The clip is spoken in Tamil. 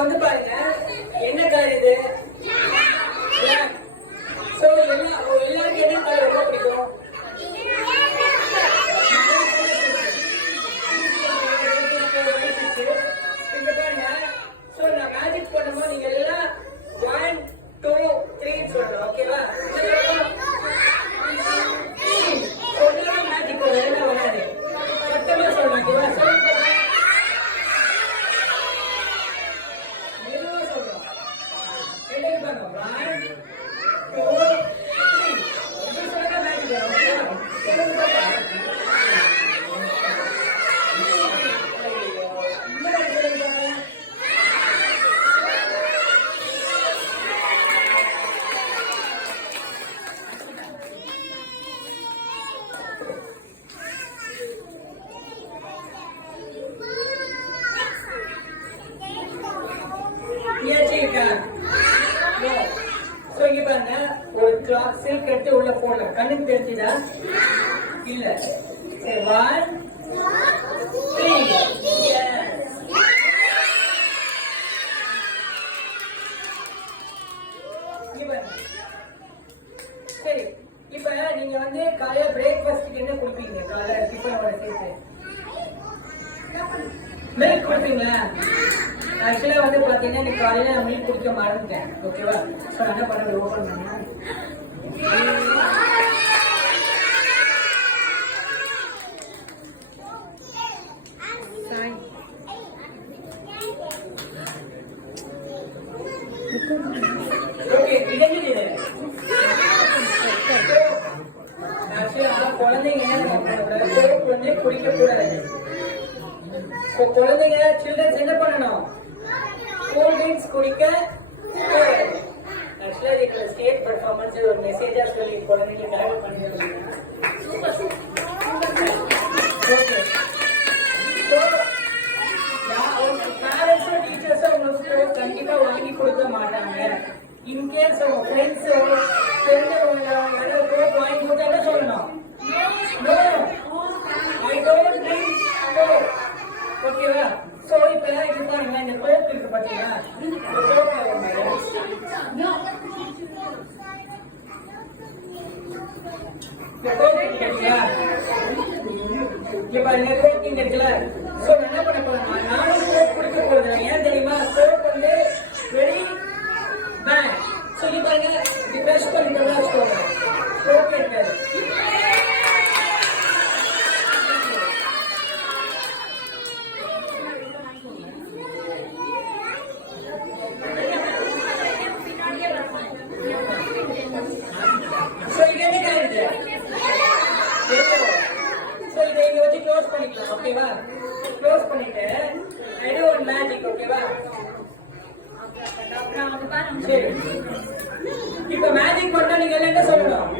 வந்து பாருங்க என்ன கலர் இது? சோ எல்லாருக்கும் என்ன கலர் ரொம்ப பிடிக்கும்? இங்க பாருங்க. சோ நான் மேஜிக் பண்ணும்போது நீங்க எல்லாம் 1 2 3 சொல்லணும். ஓகேவா? மேஜிக் எல்லாம் வராது. சத்தமா சொல்லணும். ஓகேவா? ஒரு கிளாஸ் சில்க் எடுத்து உள்ள போடல. கண்ணுக்கு தெரிஞ்சுதா? இல்ல. சரி 1 3 சரி. இப்ப நீங்க வந்து காலையில பிரேக்ஃபாஸ்ட்க்கு என்ன குடிப்பீங்க? காலையில டிஃபனோட சேர்த்து மில்க் குடிப்பீங்களா? ஆக்சுவலா வந்து பாத்தீங்கன்னா நீ காலையில மில்க் குடிக்க மறந்துட்டேன். ஓகேவா? என்ன பண்ண ஓபன் பண்ணா குழந்தைங்க குடிக்க கூடாது. குழந்தைங்க சில்ட்ரன்ஸ் என்ன பண்ணணும்? கூல் ட்ரிங்க்ஸ் குடிக்க. ஆக்சுவலா இதுக்கு ஸ்டேஜ் பெர்ஃபார்மன்ஸ் ஒரு மெசேஜா சொல்லி குழந்தைங்களுக்காக பண்ணிடுறீங்க. ஓகே. பேரண்ட்ஸும் டீச்சர்ஸும் உங்களுக்கு கண்டிப்பா வாங்கி கொடுக்க மாட்டாங்க. இன்கேஸ் உங்க ஃப்ரெண்ட்ஸ் தெரிஞ்சவங்க யாராவது வாங்கி கொடுத்தா என்ன சொல்லணும்? No, I don't drink Coke. ஓகேவா? சோ இப்ப இது பாருங்க, இந்த கோக் இருக்கு பாத்தீங்களா? கோக்கிங் இருக்குல்ல? சோ என்ன பண்ண போறோம்? நானும் கோக் குடிக்க போறேன். ஏன் தெரியுமா? கோக் வந்து வெரி பேட். சோ இது பாருங்க, இது பிரஷ் பண்ணி போறோம். கோக் இருக்காது. ஓகேவா? க்ளோஸ் பண்ணிட்டு ஐ டு ஒன் மேஜிக். ஓகேவா? சரி. இப்ப மேஜிக் பண்ணா நீங்க என்ன சொல்லணும்?